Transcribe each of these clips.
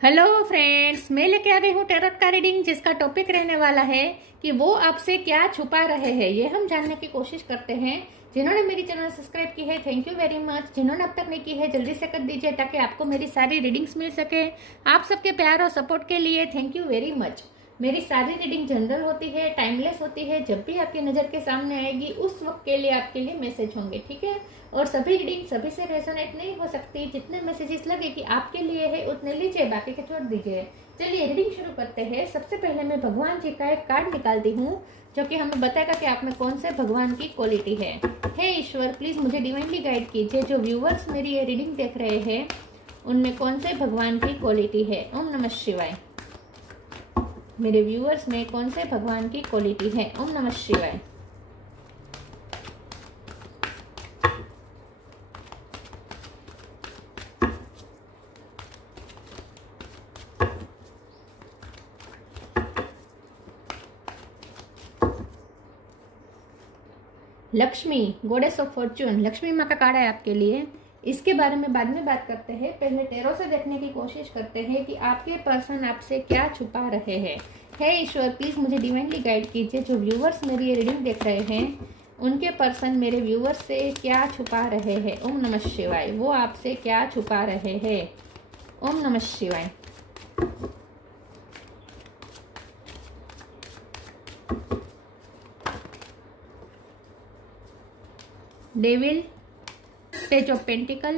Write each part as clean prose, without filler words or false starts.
Hello friends, मैं लेके आ गई हूँ टैरोट का रीडिंग, जिसका टॉपिक रहने वाला है कि वो आपसे क्या छुपा रहे हैं। ये हम जानने की कोशिश करते हैं। जिन्होंने मेरी चैनल सब्सक्राइब की है, थैंक यू वेरी मच। जिन्होंने अब तक नहीं की है, जल्दी से कर दीजिए ताकि आपको मेरी सारी रीडिंग्स मिल सके। आप सबके प्यार और सपोर्ट के लिए थैंक यू वेरी मच। मेरी सारी रीडिंग जनरल होती है, टाइमलेस होती है। जब भी आपकी नज़र के सामने आएगी उस वक्त के लिए आपके लिए मैसेज होंगे, ठीक है। और सभी रीडिंग सभी से रेजोनेट नहीं हो सकती। जितने मैसेजेस लगे कि आपके लिए है उतने लीजिए, बाकी के छोड़ दीजिए। चलिए रीडिंग शुरू करते हैं। सबसे पहले मैं भगवान जी का एक कार्ड निकालती हूँ जो कि हमें बताएगा कि आप में कौन से भगवान की क्वालिटी है। हे ईश्वर, प्लीज मुझे डिवाइनली गाइड कीजिए। जो व्यूवर्स मेरी ये रीडिंग देख रहे हैं उनमें कौन से भगवान की क्वालिटी है। ओम नमः शिवाय। मेरे व्यूअर्स में कौन से भगवान की क्वालिटी है। ओम नमः शिवाय। Lakshmi, goddess of Fortune, Lakshmi माँ का कार्ड है आपके लिए। इसके बारे में बाद में बात करते हैं। पहले टैरो से देखने की कोशिश करते हैं कि आपके पर्सन आपसे क्या छुपा रहे हैं। हे ईश्वर, प्लीज मुझे डिवाइनली गाइड कीजिए। जो व्यूवर्स मेरी ये रीडिंग देख रहे हैं उनके पर्सन मेरे व्यूवर्स से क्या छुपा रहे हैं। ओम नमः शिवाय। वो आपसे क्या छुपा रहे हैं। ओम नमः शिवाय। डेविल, पेज ऑफ पेंटिकल,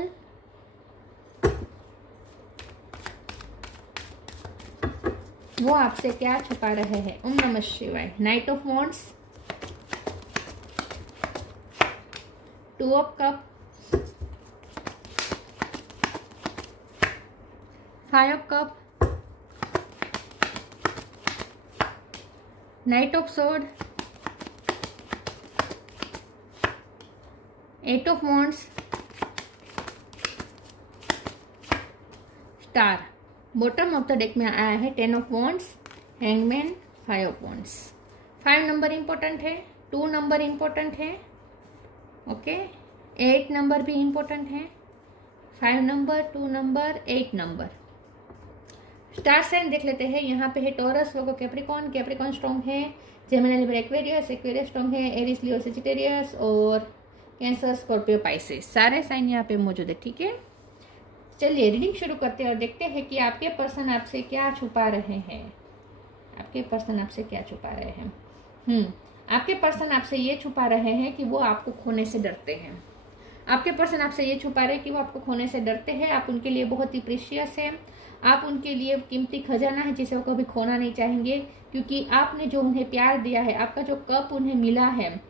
वो आपसे क्या छुपा रहे हैं। ओम नमः शिवाय। Knight of wands, two of cup, five of cup, knight of sword, eight of wands, star. Bottom of the deck में आया है ten of wands, hangman, five of wands. 5 number important है, 2 नंबर इंपॉर्टेंट है, okay. 8 number भी important है। 5 number, 2 number, 8 number. Star sign देख लेते हैं। यहाँ पे है Taurus, Virgo, Capricorn. Capricorn strong है। Gemini, Libra, Aquarius. Aquarius strong है। एरिस, लियो, सजिटेरियस और कैंसर, स्कॉर्पियो, पाइसेस। सारे साइन यहाँ पे मौजूद है, ठीक है। चलिए रीडिंग शुरू करते हैं और देखते हैं कि आपके पर्सन आपसे क्या छुपा रहे हैं। आपके पर्सन आपसे क्या छुपा रहे हैं। आपके पर्सन आपसे ये छुपा रहे हैं कि वो आपको खोने से डरते हैं। आपके पर्सन आपसे ये छुपा रहे हैं कि वो आपको खोने से डरते हैं। आप उनके लिए बहुत ही प्रीशियस है। आप उनके लिए कीमती खजाना है जिसे वो कभी खोना नहीं चाहेंगे, क्योंकि आपने जो उन्हें प्यार दिया है, आपका जो कप उन्हें मिला है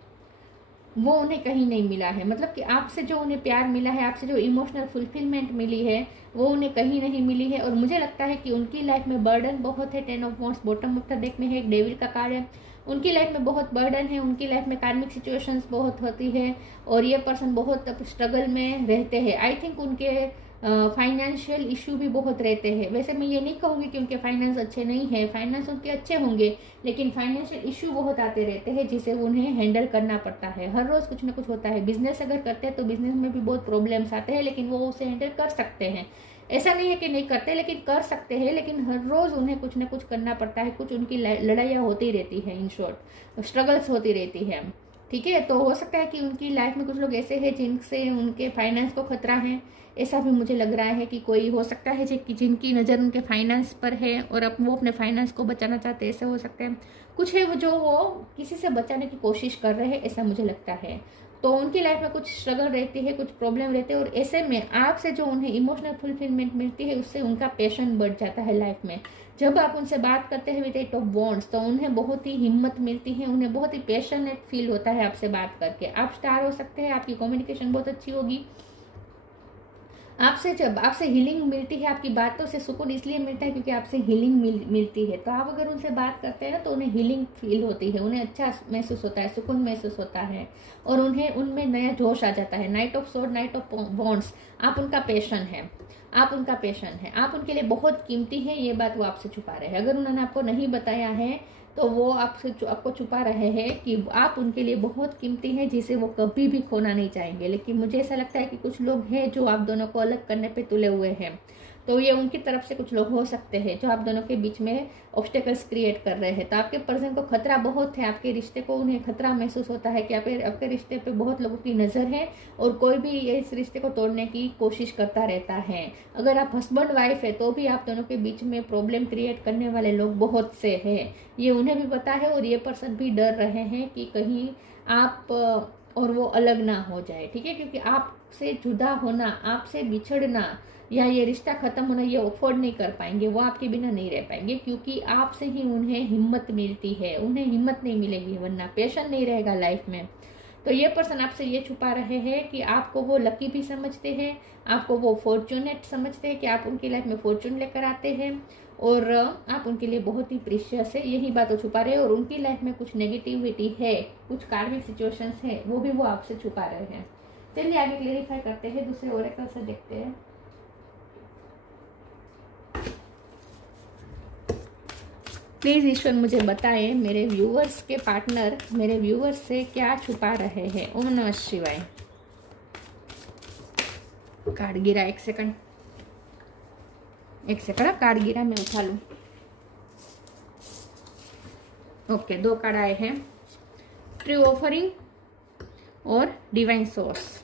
वो उन्हें कहीं नहीं मिला है। मतलब कि आपसे जो उन्हें प्यार मिला है, आपसे जो इमोशनल फुलफिलमेंट मिली है, वो उन्हें कहीं नहीं मिली है। और मुझे लगता है कि उनकी लाइफ में बर्डन बहुत है। 10 of wands bottom of the deck में है, एक डेविल का कार्ड है। उनकी लाइफ में बहुत बर्डन है। उनकी लाइफ में कार्मिक सिचुएशंस बहुत होती है और ये पर्सन बहुत स्ट्रगल में रहते हैं। आई थिंक उनके फाइनेंशियल इश्यू भी बहुत रहते हैं। वैसे मैं ये नहीं कहूँगी कि उनके फाइनेंस अच्छे नहीं है, फाइनेंस उनके अच्छे होंगे, लेकिन फाइनेंशियल इश्यू बहुत आते रहते हैं जिसे उन्हें हैंडल करना पड़ता है। हर रोज कुछ ना कुछ होता है। बिजनेस अगर करते हैं तो बिजनेस में भी बहुत प्रॉब्लम्स आते हैं, लेकिन वो उसे हैंडल कर सकते हैं। ऐसा नहीं है कि नहीं करते, लेकिन कर सकते हैं। लेकिन हर रोज उन्हें कुछ ना कुछ करना पड़ता है। कुछ उनकी लड़ाइयाँ होती रहती है, इन शॉर्ट स्ट्रगल्स होती रहती है, ठीक है। तो हो सकता है कि उनकी लाइफ में कुछ लोग ऐसे हैं जिनसे उनके फाइनेंस को खतरा है। ऐसा भी मुझे लग रहा है कि कोई हो सकता है कि जिनकी नज़र उनके फाइनेंस पर है और अब वो अपने फाइनेंस को बचाना चाहते हैं। ऐसे हो सकते हैं। कुछ है वो जो वो किसी से बचाने की कोशिश कर रहे हैं, ऐसा मुझे लगता है। तो उनकी लाइफ में कुछ स्ट्रगल रहती है, कुछ प्रॉब्लम रहते हैं और ऐसे में आपसे जो उन्हें इमोशनल फुलफिलमेंट मिलती है उससे उनका पैशन बढ़ जाता है लाइफ में। जब आप उनसे बात करते हैं विद 8 ऑफ वॉन्ड्स तो उन्हें बहुत ही हिम्मत मिलती है, उन्हें बहुत ही पैशनेट फील होता है आपसे बात करके। आप स्टार हो सकते हैं, आपकी कम्युनिकेशन बहुत अच्छी होगी। आपसे जब आपसे हीलिंग मिलती है, आपकी बातों से सुकून इसलिए मिलता है क्योंकि आपसे हीलिंग मिलती है। तो आप अगर उनसे बात करते हैं तो उन्हें हीलिंग फील होती है, उन्हें अच्छा महसूस होता है, सुकून महसूस होता है और उन्हें उनमें नया जोश आ जाता है। Night of sword, night of wands, आप उनका पैशन है, आप उनका पैशन है, आप उनके लिए बहुत कीमती है। ये बात वो आपसे छुपा रहे हैं। अगर उन्होंने आपको नहीं बताया है तो वो आपको छुपा रहे हैं कि आप उनके लिए बहुत कीमती हैं, जिसे वो कभी भी खोना नहीं चाहेंगे। लेकिन मुझे ऐसा लगता है कि कुछ लोग हैं जो आप दोनों को अलग करने पे तुले हुए हैं। तो ये उनकी तरफ से कुछ लोग हो सकते हैं जो आप दोनों के बीच में ऑब्स्टेकल्स क्रिएट कर रहे हैं। तो आपके पर्सन को खतरा बहुत है, आपके रिश्ते को उन्हें खतरा महसूस होता है कि आपके रिश्ते पे बहुत लोगों की नज़र है और कोई भी इस रिश्ते को तोड़ने की कोशिश करता रहता है। अगर आप हस्बैंड वाइफ है तो भी आप दोनों के बीच में प्रॉब्लम क्रिएट करने वाले लोग बहुत से हैं, ये उन्हें भी पता है और ये पर्सन भी डर रहे हैं कि कहीं आप और वो अलग ना हो जाए, ठीक है, क्योंकि आपसे जुदा होना, आपसे बिछड़ना या ये रिश्ता खत्म होना ये अफोर्ड नहीं कर पाएंगे, वो आपके बिना नहीं रह पाएंगे, क्योंकि आपसे ही उन्हें हिम्मत मिलती है, उन्हें हिम्मत नहीं मिलेगी वरना पैशन नहीं रहेगा लाइफ में। तो ये पर्सन आपसे ये छुपा रहे हैं कि आपको वो लकी भी समझते हैं, आपको वो फॉर्चुनेट समझते हैं कि आप उनकी लाइफ में फॉर्चून लेकर आते हैं और आप उनके लिए बहुत ही प्रीशियस है, यही बात वो छुपा रहे हैं। और उनकी लाइफ में कुछ नेगेटिविटी है, कुछ कार्मिक सिचुएशंस है, वो भी वो आपसे छुपा रहे हैं। चलिए आगे क्लेरिफाई करते हैं, दूसरे ओरेकल से देखते हैं। प्लीज ईश्वर मुझे बताएं मेरे व्यूअर्स के पार्टनर मेरे व्यूअर्स से क्या छुपा रहे हैं। ओम नमः शिवाय। कार्ड गिरा, एक सेकंड कार्ड गिरा, मैं उठा लूं। ओके, 2 कार्ड आए हैं, ट्रू ऑफरिंग और डिवाइन सोर्स।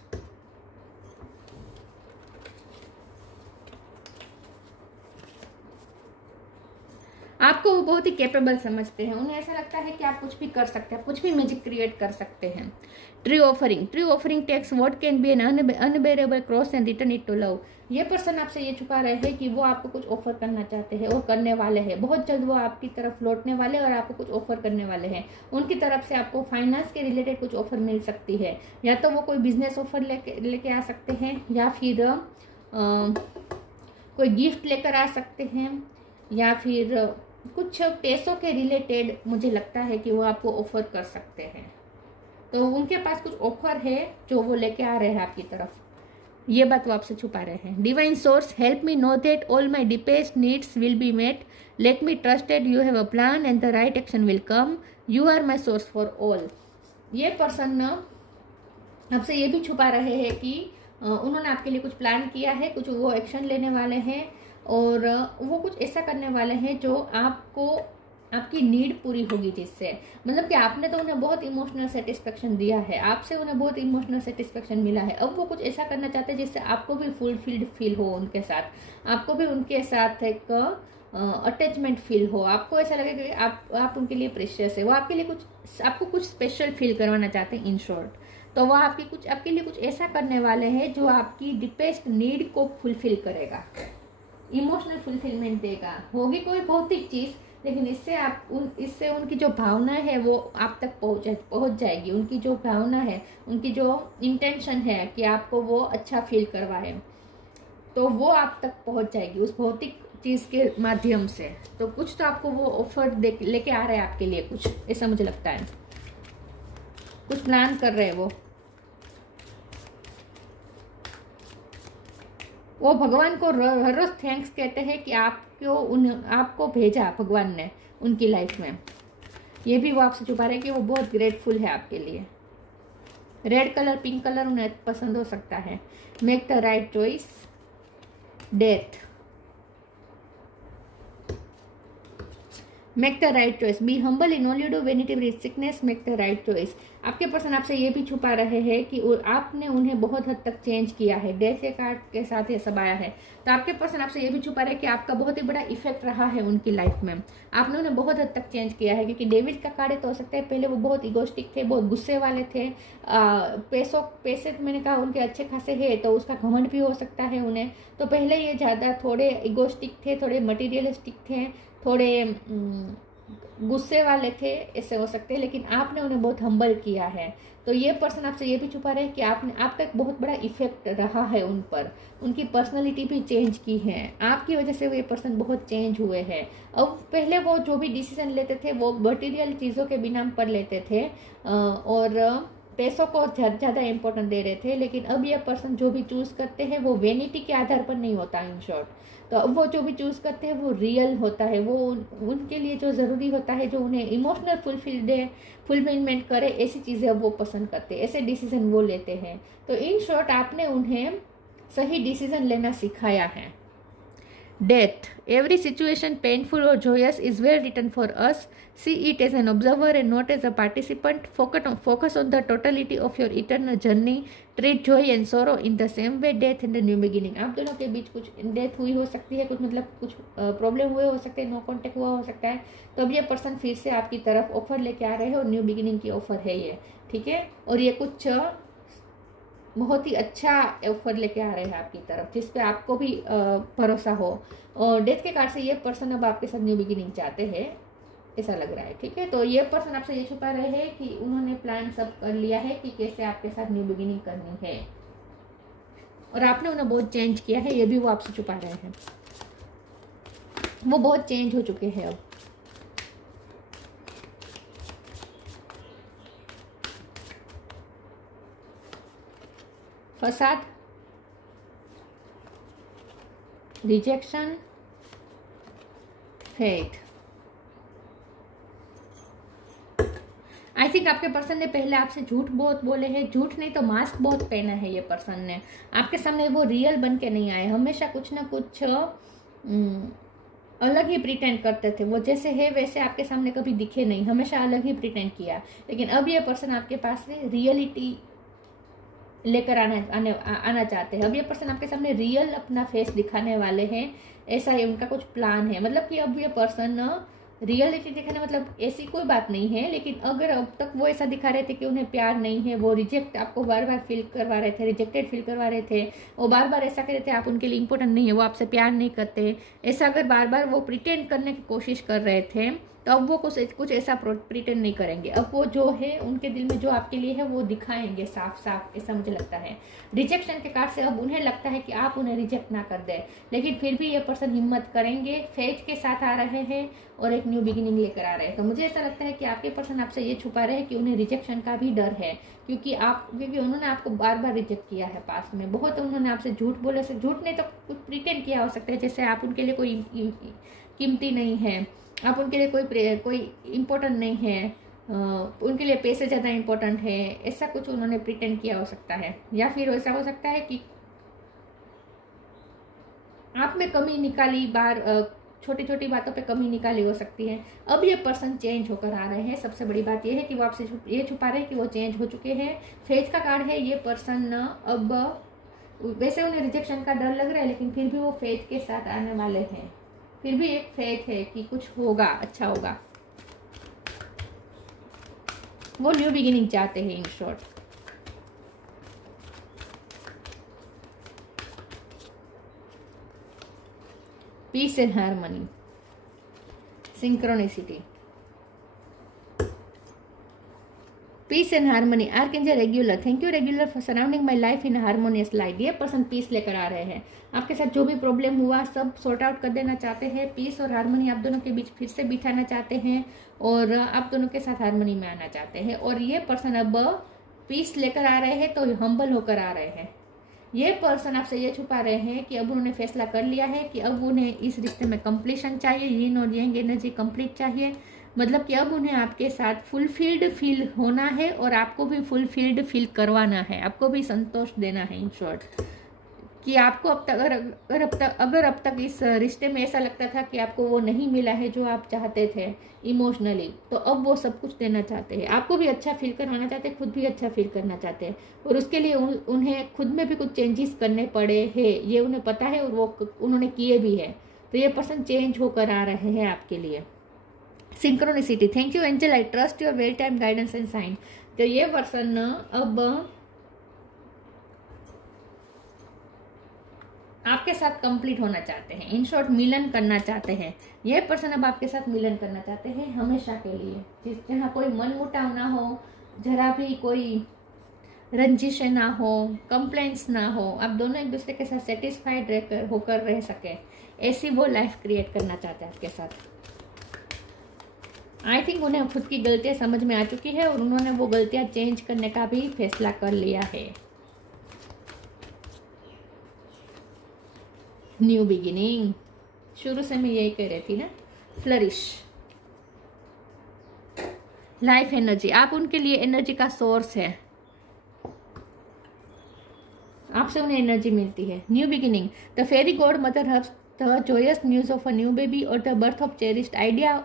आपको वो बहुत ही कैपेबल समझते हैं, उन्हें ऐसा लगता है कि आप कुछ भी कर सकते हैं, कुछ भी मैजिक क्रिएट कर सकते हैं। True offering takes what can be an unbearable cross and return it to love. ये पर्सन आपसे ये छुपा रहे हैं कि वो आपको कुछ ऑफर करना चाहते हैं और करने वाले हैं, बहुत जल्द वो आपकी तरफ लौटने वाले और आपको कुछ ऑफर करने वाले हैं। उनकी तरफ से आपको फाइनेंस के रिलेटेड कुछ ऑफर मिल सकती है, या तो वो कोई बिजनेस ऑफर लेके आ सकते हैं, या फिर कोई गिफ्ट लेकर आ सकते हैं, या फिर कुछ पैसों के रिलेटेड मुझे लगता है कि वो आपको ऑफर कर सकते हैं। तो उनके पास कुछ ऑफर है जो वो लेके आ रहे हैं आपकी तरफ, ये बात वो आपसे छुपा रहे हैं। Divine source help me know that all my deepest needs will be met, let me trusted you have a plan and the right action will come, you are my source for all. ये person आपसे ये भी छुपा रहे हैं कि उन्होंने आपके लिए कुछ प्लान किया है, कुछ वो एक्शन लेने वाले हैं और वो कुछ ऐसा करने वाले हैं जो आपकी नीड पूरी होगी, जिससे मतलब कि आपने तो उन्हें बहुत इमोशनल सेटिस्फेक्शन दिया है, आपसे उन्हें बहुत इमोशनल सेटिस्फेक्शन मिला है। अब वो कुछ ऐसा करना चाहते हैं जिससे आपको भी फुलफिल्ड फील हो उनके साथ, आपको भी उनके साथ एक अटैचमेंट फील हो, आपको ऐसा लगे कि आप उनके लिए प्रेशियस है, वो आपको कुछ स्पेशल फील करवाना चाहते हैं इन शॉर्ट। तो वो आपके लिए कुछ ऐसा करने वाले हैं जो आपकी डीपेस्ट नीड को फुलफिल करेगा, इमोशनल फुलफिलमेंट देगा। होगी कोई भौतिक चीज, लेकिन इससे उनकी जो भावना है वो आप तक पहुंच जाएगी। उनकी जो भावना है, उनकी जो इंटेंशन है कि आपको वो अच्छा फील करवाए, तो वो आप तक पहुंच जाएगी उस भौतिक चीज के माध्यम से। तो कुछ तो आपको वो ऑफर लेके आ रहे हैं आपके लिए, कुछ ऐसा मुझे लगता है, कुछ प्लान कर रहे हैं वो भगवान को हर रोज थैंक्स कहते हैं कि आपको भेजा भगवान ने उनकी लाइफ में। ये भी वो आपसे छुपा रहे हैं कि वो बहुत ग्रेटफुल है आपके लिए। रेड कलर, पिंक कलर उन्हें पसंद हो सकता है। Make the right choice, death, make the right choice, be humble in all you do, when it is sickness, make the right choice. आपके पर्सन आपसे ये भी छुपा रहे हैं कि आपने उन्हें बहुत हद तक चेंज किया है। डेथ के कार्ड के साथ ये सब आया है, तो आपके पर्सन आपसे ये भी छुपा रहे हैं कि आपका बहुत ही बड़ा इफेक्ट रहा है उनकी लाइफ में, आपने उन्हें बहुत हद तक चेंज किया है। क्योंकि डेविड का कार्ड तो हो सकता है पहले वो बहुत इगोस्टिक थे, बहुत गुस्से वाले थे, पैसे मैंने कहा उनके अच्छे खासे है, तो उसका घमंड भी हो सकता है उन्हें। तो पहले ये ज़्यादा थोड़े इगोस्टिक थे, थोड़े मटीरियलिस्टिक थे, थोड़े गुस्से वाले थे, ऐसे हो सकते हैं, लेकिन आपने उन्हें बहुत हम्बल किया है। तो ये पर्सन आपसे ये भी छुपा रहे हैं कि आपका एक बहुत बड़ा इफेक्ट रहा है उन पर, उनकी पर्सनालिटी भी चेंज की है, आपकी वजह से वो ये पर्सन बहुत चेंज हुए हैं। अब पहले वो जो भी डिसीजन लेते थे वो मटीरियल चीज़ों के बिना पर लेते थे और पैसों को ज़्यादा इम्पोर्टेंट दे रहे थे, लेकिन अब ये पर्सन जो भी चूज़ करते हैं वो वेनिटी के आधार पर नहीं होता इन शॉर्ट। तो अब वो जो भी चूज़ करते हैं वो रियल होता है, वो उनके लिए जो ज़रूरी होता है, जो उन्हें इमोशनल फुलफिलमेंट करे, ऐसी चीज़ें वो पसंद करते हैं, ऐसे डिसीजन वो लेते हैं। तो इन शॉर्ट आपने उन्हें सही डिसीजन लेना सिखाया है। Death. Every situation, painful or joyous, is well written for us. See it as an observer and not as a participant. Focus on the totality of your eternal journey. Treat joy and sorrow in the same way. Death and the new beginning. आप दोनों के बीच कुछ death हुई हो सकती है, कुछ मतलब कुछ प्रॉब्लम हुए हो सकते हैं, नो कॉन्टेक्ट हुआ हो सकता है, तो अब ये पर्सन फिर से आपकी तरफ ऑफर लेके आ रहे हैं और न्यू बिगिनिंग की ऑफर है ये, ठीक है। और ये कुछ बहुत ही अच्छा ऑफर लेके आ रहे हैं आपकी तरफ, जिस पे आपको भी भरोसा हो। और डेथ के कार्ड से ये पर्सन अब आपके साथ न्यू बिगिनिंग चाहते हैं, ऐसा लग रहा है, ठीक है। तो ये पर्सन आपसे ये छुपा रहे हैं कि उन्होंने प्लान सब कर लिया है कि कैसे आपके साथ न्यू बिगिनिंग करनी है, और आपने उन्हें बहुत चेंज किया है, ये भी वो आपसे छुपा रहे हैं। वो बहुत चेंज हो चुके हैं अब। फसाद, रिजेक्शन, फेथ। आई थिंक आपके पर्सन ने पहले आपसे झूठ बहुत बोले हैं, झूठ नहीं तो मास्क बहुत पहना है ये पर्सन ने। आपके सामने वो रियल बन के नहीं आए, हमेशा कुछ ना कुछ अलग ही प्रिटेंड करते थे। वो जैसे है वैसे आपके सामने कभी दिखे नहीं, हमेशा अलग ही प्रिटेंड किया। लेकिन अब ये पर्सन आपके पास से रियलिटी लेकर आना चाहते हैं। अब ये पर्सन आपके सामने रियल अपना फेस दिखाने वाले हैं, ऐसा ही उनका कुछ प्लान है। मतलब कि अब ये पर्सन रियलिटी दिखाने, मतलब ऐसी कोई बात नहीं है, लेकिन अगर अब तक वो ऐसा दिखा रहे थे कि उन्हें प्यार नहीं है, वो रिजेक्ट आपको बार बार फील करवा रहे थे, रिजेक्टेड फील करवा रछ थे, वो बार बार ऐसा कह रहे थे आप उनके लिए इंपॉर्टेंट नहीं है, वो आपसे प्यार नहीं करते, ऐसा अगर बार बार वो प्रिटेंड करने की कोशिश कर रहे थे, तो अब वो कुछ ऐसा प्रिटेंड नहीं करेंगे। अब वो जो है उनके दिल में जो आपके लिए है वो दिखाएंगे साफ साफ, ऐसा मुझे लगता है। रिजेक्शन के कार्ड से अब उन्हें लगता है कि आप उन्हें रिजेक्ट ना कर दें, लेकिन फिर भी ये पर्सन हिम्मत करेंगे, फेथ के साथ आ रहे हैं और एक न्यू बिगिनिंग लेकर आ रहे हैं। तो मुझे ऐसा लगता है कि आपके पर्सन आपसे ये छुपा रहे हैं कि उन्हें रिजेक्शन का भी डर है, क्योंकि उन्होंने आपको बार बार रिजेक्ट किया है पास्ट में। बहुत उन्होंने आपसे झूठ बोले, से झूठ नहीं तो कुछ प्रिटेंड किया हो सकता है, जैसे आप उनके लिए कोई कीमती नहीं है, आप उनके लिए कोई इम्पोर्टेंट नहीं है, उनके लिए पैसे ज़्यादा इम्पोर्टेंट है, ऐसा कुछ उन्होंने प्रिटेंड किया हो सकता है। या फिर ऐसा हो सकता है कि आप में कमी निकाली, छोटी छोटी बातों पे कमी निकाली हो सकती है। अब ये पर्सन चेंज होकर आ रहे हैं। सबसे बड़ी बात ये है कि वो आपसे ये छुपा रहे हैं कि वो चेंज हो चुके हैं। फेथ का कार्ड है, ये पर्सन अब वैसे उन्हें रिजेक्शन का डर लग रहा है, लेकिन फिर भी वो फेथ के साथ आने वाले हैं। फिर भी एक फेथ है कि कुछ होगा, अच्छा होगा। वो न्यू बिगिनिंग चाहते हैं in short. Peace and harmony, synchronicity, peace and harmony. Archangel Raguel, thank you Raguel for surrounding my life in harmonious light. ये पर्सन पीस लेकर आ रहे हैं। आपके साथ जो भी प्रॉब्लम हुआ सब सॉर्ट आउट कर देना चाहते हैं। पीस और हार्मनी आप दोनों के बीच फिर से बिठाना चाहते हैं और आप दोनों के साथ हार्मनी में आना चाहते हैं। और ये पर्सन अब पीस लेकर आ रहे हैं, तो हम्बल होकर आ रहे हैं। ये पर्सन आपसे ये छुपा रहे हैं कि अब उन्होंने फैसला कर लिया है कि अब उन्हें इस रिश्ते में कंप्लीशन चाहिए, यिन और यांग एनर्जी कंप्लीट चाहिए। मतलब कि अब उन्हें आपके साथ फुलफिल्ड फील होना है और आपको भी फुलफिल्ड फील करवाना है, आपको भी संतोष देना है। इन शॉर्ट कि आपको अब तक अगर अब तक इस रिश्ते में ऐसा लगता था कि आपको वो नहीं मिला है जो आप चाहते थे इमोशनली, तो अब वो सब कुछ देना चाहते हैं। आपको भी अच्छा फील करवाना चाहते हैं, खुद भी अच्छा फील करना चाहते हैं, और उसके लिए उन्हें खुद में भी कुछ चेंजेस करने पड़े हैं, ये उन्हें पता है और वो उन्होंने किए भी है। तो ये पर्सन चेंज होकर आ रहे हैं आपके लिए। Synchronicity, thank you angel, I trust your well time guidance and sign. तो ये पर्सन अब आपके साथ कंप्लीट होना चाहते हैं, इन शॉर्ट मिलन करना चाहते हैं। ये पर्सन अब आपके साथ मिलन करना चाहते हैं हमेशा के लिए, जहाँ कोई मन मुटाव ना हो, जरा भी कोई रंजिश ना हो, कंप्लेंट्स ना हो, आप दोनों एक दूसरे के साथ सेटिस्फाइड होकर रह सके, ऐसी वो लाइफ क्रिएट करना चाहते हैं आपके साथ। आई थिंक उन्हें खुद की गलतियां समझ में आ चुकी है और उन्होंने वो गलतियां चेंज करने का भी फैसला कर लिया है। न्यू बिगिनिंग, शुरू से मैं यही कह रही थी ना। फ्लरिश, लाइफ एनर्जी, आप उनके लिए एनर्जी का सोर्स है, आपसे उन्हें एनर्जी मिलती है। New beginning, the fairy god mother the joyous news of a new baby और the birth of cherished idea,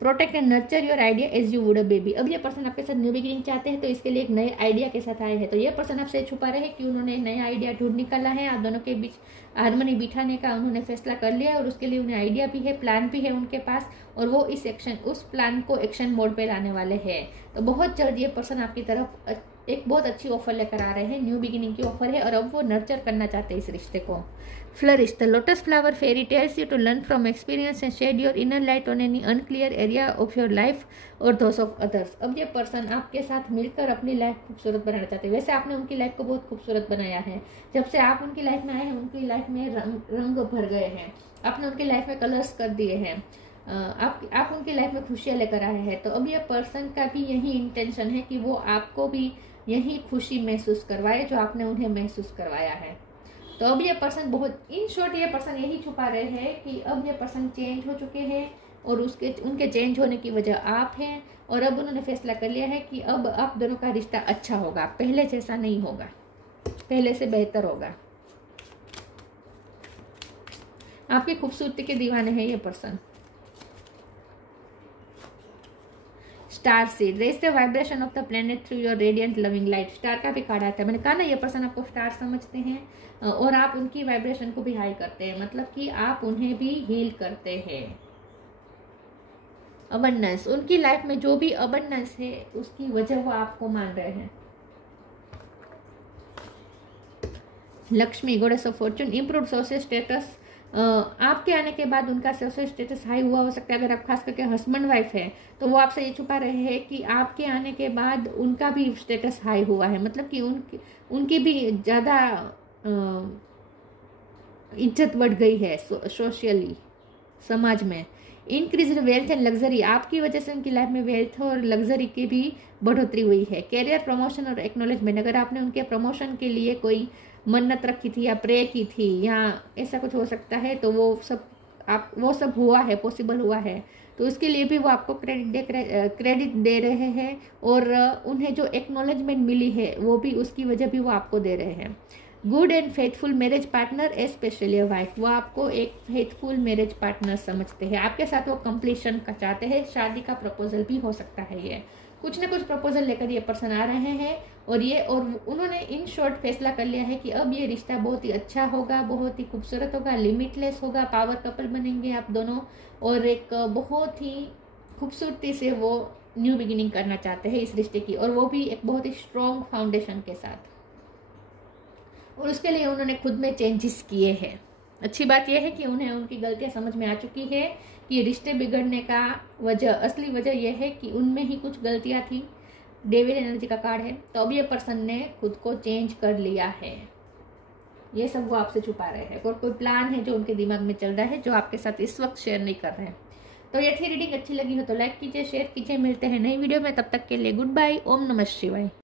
protect and nurture your idea as you would a baby. अब ये person आपके साथ न्यू बिगिनिंग चाहते हैं, तो इसके लिए एक नए आइडिया के साथ आए हैं। तो ये पर्सन आपसे छुपा रहे हैं कि उन्होंने नया आइडिया ढूंढ निकाला है, आप दोनों के बीच हारमोनी बिठाने का उन्होंने फैसला कर लिया है, और उसके लिए उन्हें आइडिया भी है, प्लान भी है उनके पास, और वो उस प्लान को एक्शन मोड पे लाने वाले हैं। तो बहुत जल्द ये पर्सन आपकी तरफ एक बहुत अच्छी ऑफर लेकर आ रहे हैं, न्यू बिगिनिंग की ऑफर है, और अब वो नर्चर करना चाहते हैं इस रिश्ते को। Flourish, the lotus flower fairy tells you to learn from experience and shed your inner light on any unclear area of your life और दोस ऑफ अदर्स। अब ये पर्सन आपके साथ मिलकर अपनी लाइफ खूबसूरत बनाना चाहते हैं। वैसे आपने उनकी लाइफ को बहुत खूबसूरत बनाया है, जब से आप उनकी लाइफ में आए हैं उनकी लाइफ में रंग भर गए हैं, आपने उनकी लाइफ में कलर्स कर दिए हैं, आप उनकी लाइफ में खुशियां लेकर आए हैं। तो अब ये पर्सन का भी यही इंटेंशन है कि वो आपको भी यही खुशी महसूस करवाए जो आपने उन्हें महसूस करवाया है। तो अब ये पर्सन बहुत, इन शॉर्ट ये पर्सन यही छुपा रहे हैं कि अब ये पर्सन चेंज हो चुके हैं, और उनके चेंज होने की वजह आप हैं, और अब उन्होंने फैसला कर लिया है कि अब आप दोनों का रिश्ता अच्छा होगा, पहले जैसा नहीं होगा, पहले से बेहतर होगा। आपकी खूबसूरती के दीवाने हैं ये person. Star seed, raise the vibration of the planet through your radiant loving light. Star का भी कार्ड आता है, मैंने कहा ना ये पर्सन आपको स्टार समझते हैं, और आप उनकी वाइब्रेशन को भी हाई करते हैं, मतलब कि आप उन्हें भी हील करते हैं। अबंडेंस, उनकी लाइफ में जो भी अबंडेंस है उसकी वजह वो आपको मान रहे हैं। Lakshmi, goddess of Fortune, improved social status, आपके आने के बाद उनका सोशल स्टेटस हाई हुआ हो सकता है। अगर आप खास करके हस्बैंड वाइफ है तो वो आपसे ये छुपा रहे हैं कि आपके आने के बाद उनका भी स्टेटस हाई हुआ है, मतलब कि उनकी भी ज़्यादा इज्जत बढ़ गई है सोशली, समाज में। इंक्रीज वेल्थ एंड लग्जरी, आपकी वजह से उनकी लाइफ में वेल्थ और लग्जरी की भी बढ़ोतरी हुई है। कैरियर प्रमोशन और एक्नॉलेजमेंट, अगर आपने उनके प्रमोशन के लिए कोई मन्नत रखी थी या प्रे की थी या ऐसा कुछ हो सकता है, तो वो सब हुआ है, पॉसिबल हुआ है, तो उसके लिए भी वो आपको क्रेडिट दे रहे हैं, और उन्हें जो एक्नॉलेजमेंट मिली है वो भी उसकी वजह भी वो आपको दे रहे हैं। Good and faithful marriage partner specially a wife, वो आपको एक फेथफुल मैरिज पार्टनर समझते हैं, आपके साथ वो कंप्लीशन का चाहते हैं, शादी का प्रपोजल भी हो सकता है। ये कुछ ना कुछ प्रपोजल लेकर ये पर्सन आ रहे हैं, और उन्होंने इन शॉर्ट फैसला कर लिया है कि अब ये रिश्ता बहुत ही अच्छा होगा, बहुत ही खूबसूरत होगा, लिमिटलेस होगा, पावर कपल बनेंगे आप दोनों, और एक बहुत ही खूबसूरती से वो न्यू बिगिनिंग करना चाहते हैं इस रिश्ते की, और वो भी एक बहुत ही स्ट्रॉन्ग फाउंडेशन के साथ, और उसके लिए उन्होंने खुद में चेंजेस किए हैं। अच्छी बात यह है कि उन्हें उनकी गलतियां समझ में आ चुकी है कि रिश्ते बिगड़ने का असली वजह यह है कि उनमें ही कुछ गलतियां थी। डेविल एनर्जी का कार्ड है, तो अब ये पर्सन ने खुद को चेंज कर लिया है। ये सब वो आपसे छुपा रहे हैं, और कोई प्लान है जो उनके दिमाग में चल रहा है जो आपके साथ इस वक्त शेयर नहीं कर रहे हैं। तो ये थी रीडिंग, अच्छी लगी हो तो लाइक कीजिए, शेयर कीजिए। मिलते हैं नई वीडियो में, तब तक के लिए गुड बाय। ओम नमः शिवाय।